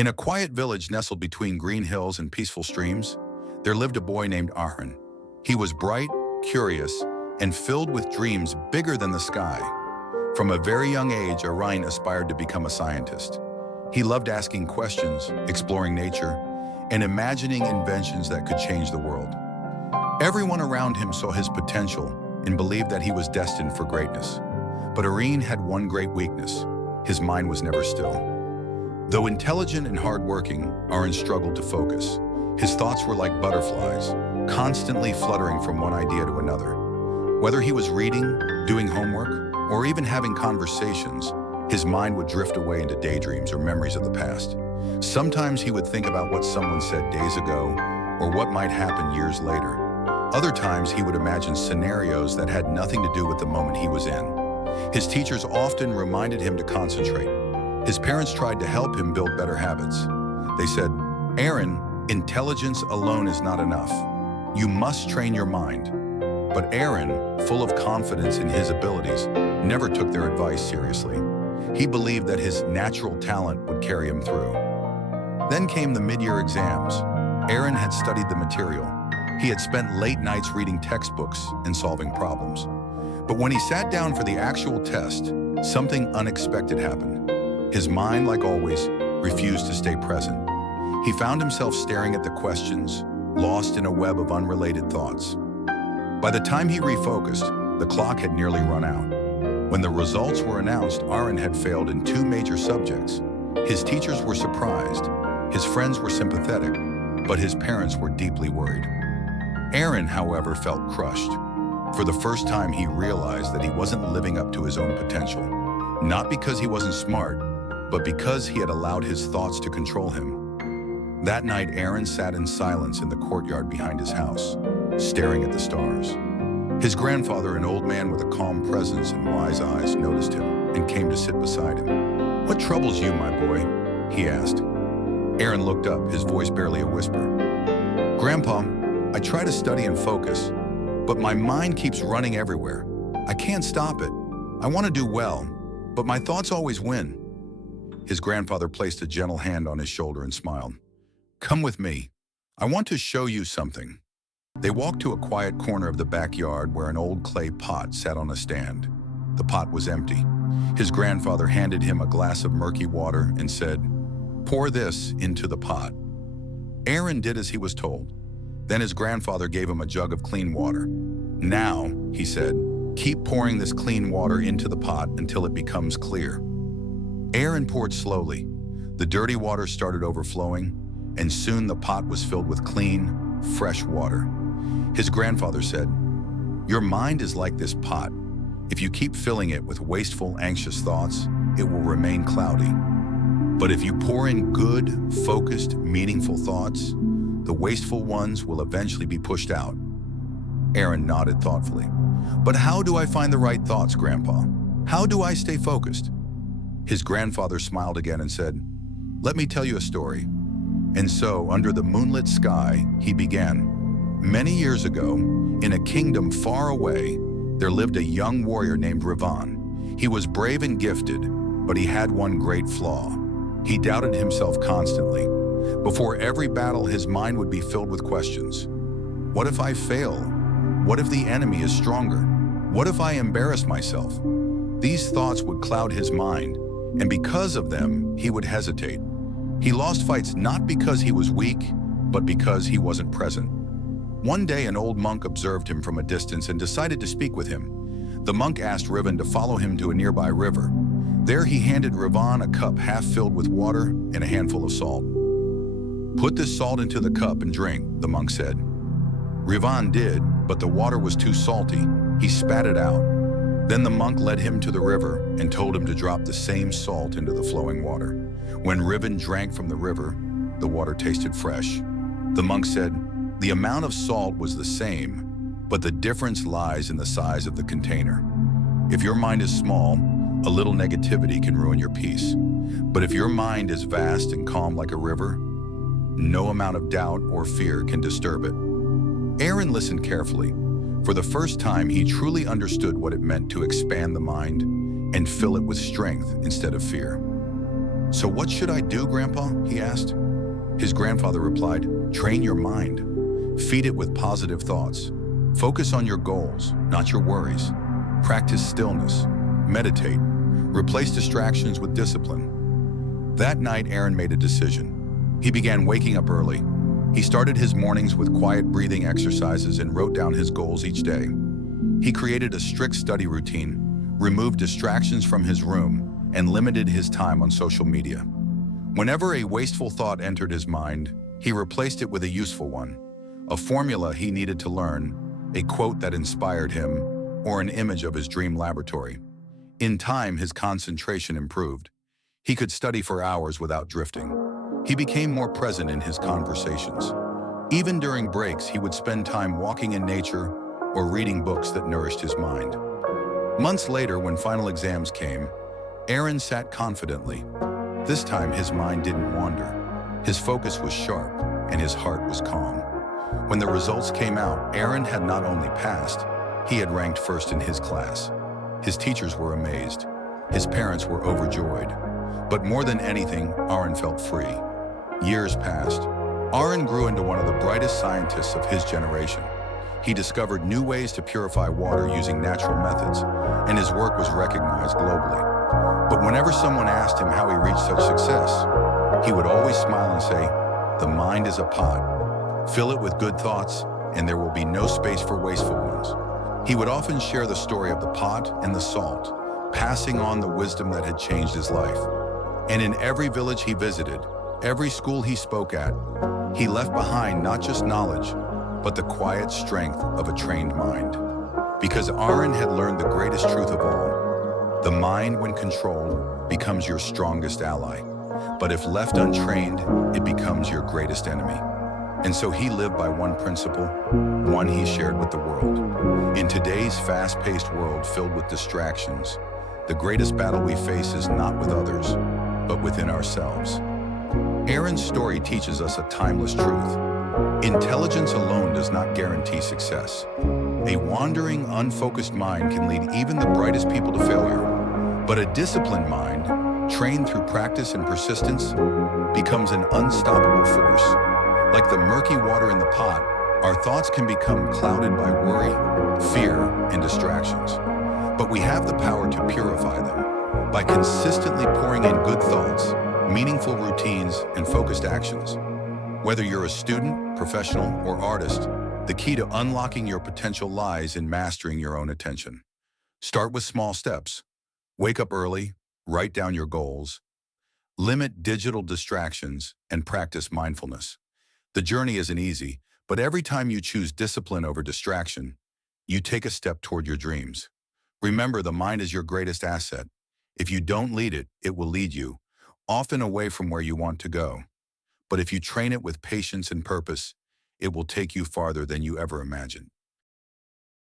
In a quiet village nestled between green hills and peaceful streams, there lived a boy named Arin. He was bright, curious, and filled with dreams bigger than the sky. From a very young age, Arin aspired to become a scientist. He loved asking questions, exploring nature, and imagining inventions that could change the world. Everyone around him saw his potential and believed that he was destined for greatness. But Arin had one great weakness: his mind was never still. Though intelligent and hardworking, Arin struggled to focus. His thoughts were like butterflies, constantly fluttering from one idea to another. Whether he was reading, doing homework, or even having conversations, his mind would drift away into daydreams or memories of the past. Sometimes he would think about what someone said days ago or what might happen years later. Other times he would imagine scenarios that had nothing to do with the moment he was in. His teachers often reminded him to concentrate. His parents tried to help him build better habits. They said, "Arin, intelligence alone is not enough. You must train your mind." But Arin, full of confidence in his abilities, never took their advice seriously. He believed that his natural talent would carry him through. Then came the mid-year exams. Arin had studied the material. He had spent late nights reading textbooks and solving problems. But when he sat down for the actual test, something unexpected happened. His mind, like always, refused to stay present. He found himself staring at the questions, lost in a web of unrelated thoughts. By the time he refocused, the clock had nearly run out. When the results were announced, Arin had failed in 2 major subjects. His teachers were surprised, his friends were sympathetic, but his parents were deeply worried. Arin, however, felt crushed. For the first time, he realized that he wasn't living up to his own potential. Not because he wasn't smart, but because he had allowed his thoughts to control him. That night, Arin sat in silence in the courtyard behind his house, staring at the stars. His grandfather, an old man with a calm presence and wise eyes, noticed him and came to sit beside him. "What troubles you, my boy?" he asked. Arin looked up, his voice barely a whisper. "Grandpa, I try to study and focus, but my mind keeps running everywhere. I can't stop it. I want to do well, but my thoughts always win." His grandfather placed a gentle hand on his shoulder and smiled. "Come with me. I want to show you something." They walked to a quiet corner of the backyard where an old clay pot sat on a stand. The pot was empty. His grandfather handed him a glass of murky water and said, "Pour this into the pot." Arin did as he was told. Then his grandfather gave him a jug of clean water. "Now," he said, "keep pouring this clean water into the pot until it becomes clear." Arin poured slowly. The dirty water started overflowing, and soon the pot was filled with clean, fresh water. His grandfather said, "Your mind is like this pot. If you keep filling it with wasteful, anxious thoughts, it will remain cloudy. But if you pour in good, focused, meaningful thoughts, the wasteful ones will eventually be pushed out." Arin nodded thoughtfully. "But how do I find the right thoughts, Grandpa? How do I stay focused?" His grandfather smiled again and said, "Let me tell you a story." And so, under the moonlit sky, he began. Many years ago, in a kingdom far away, there lived a young warrior named Rivan. He was brave and gifted, but he had one great flaw. He doubted himself constantly. Before every battle, his mind would be filled with questions. What if I fail? What if the enemy is stronger? What if I embarrass myself? These thoughts would cloud his mind, and because of them, he would hesitate. He lost fights not because he was weak, but because he wasn't present. One day, an old monk observed him from a distance and decided to speak with him. The monk asked Rivan to follow him to a nearby river. There he handed Rivan a cup half filled with water and a handful of salt. "Put this salt into the cup and drink," the monk said. Rivan did, but the water was too salty. He spat it out. Then the monk led him to the river and told him to drop the same salt into the flowing water. When Rivan drank from the river, the water tasted fresh. The monk said, "The amount of salt was the same, but the difference lies in the size of the container. If your mind is small, a little negativity can ruin your peace. But if your mind is vast and calm like a river, no amount of doubt or fear can disturb it." Arin listened carefully. For the first time, he truly understood what it meant to expand the mind and fill it with strength instead of fear. "So what should I do, Grandpa?" he asked. His grandfather replied, "Train your mind. Feed it with positive thoughts. Focus on your goals, not your worries. Practice stillness. Meditate. Replace distractions with discipline." That night, Arin made a decision. He began waking up early. He started his mornings with quiet breathing exercises and wrote down his goals each day. He created a strict study routine, removed distractions from his room, and limited his time on social media. Whenever a wasteful thought entered his mind, he replaced it with a useful one, a formula he needed to learn, a quote that inspired him, or an image of his dream laboratory. In time, his concentration improved. He could study for hours without drifting. He became more present in his conversations. Even during breaks, he would spend time walking in nature or reading books that nourished his mind. Months later, when final exams came, Arin sat confidently. This time, his mind didn't wander. His focus was sharp, and his heart was calm. When the results came out, Arin had not only passed, he had ranked first in his class. His teachers were amazed. His parents were overjoyed. But more than anything, Arin felt free. Years passed. Arin grew into one of the brightest scientists of his generation. He discovered new ways to purify water using natural methods, and his work was recognized globally. But whenever someone asked him how he reached such success, he would always smile and say, "The mind is a pot. Fill it with good thoughts, and there will be no space for wasteful ones." He would often share the story of the pot and the salt, passing on the wisdom that had changed his life. And in every village he visited, every school he spoke at, he left behind not just knowledge, but the quiet strength of a trained mind. Because Arin had learned the greatest truth of all: the mind, when controlled, becomes your strongest ally. But if left untrained, it becomes your greatest enemy. And so he lived by one principle, one he shared with the world. In today's fast-paced world filled with distractions, the greatest battle we face is not with others, but within ourselves. Arin's story teaches us a timeless truth. Intelligence alone does not guarantee success. A wandering, unfocused mind can lead even the brightest people to failure. But a disciplined mind, trained through practice and persistence, becomes an unstoppable force. Like the murky water in the pot, our thoughts can become clouded by worry, fear, and distractions. But we have the power to purify them by consistently pouring in good thoughts, meaningful routines, and focused actions. Whether you're a student, professional, or artist, the key to unlocking your potential lies in mastering your own attention. Start with small steps. Wake up early, write down your goals, limit digital distractions, and practice mindfulness. The journey isn't easy, but every time you choose discipline over distraction, you take a step toward your dreams. Remember, the mind is your greatest asset. If you don't lead it, it will lead you, often away from where you want to go. But if you train it with patience and purpose, it will take you farther than you ever imagined.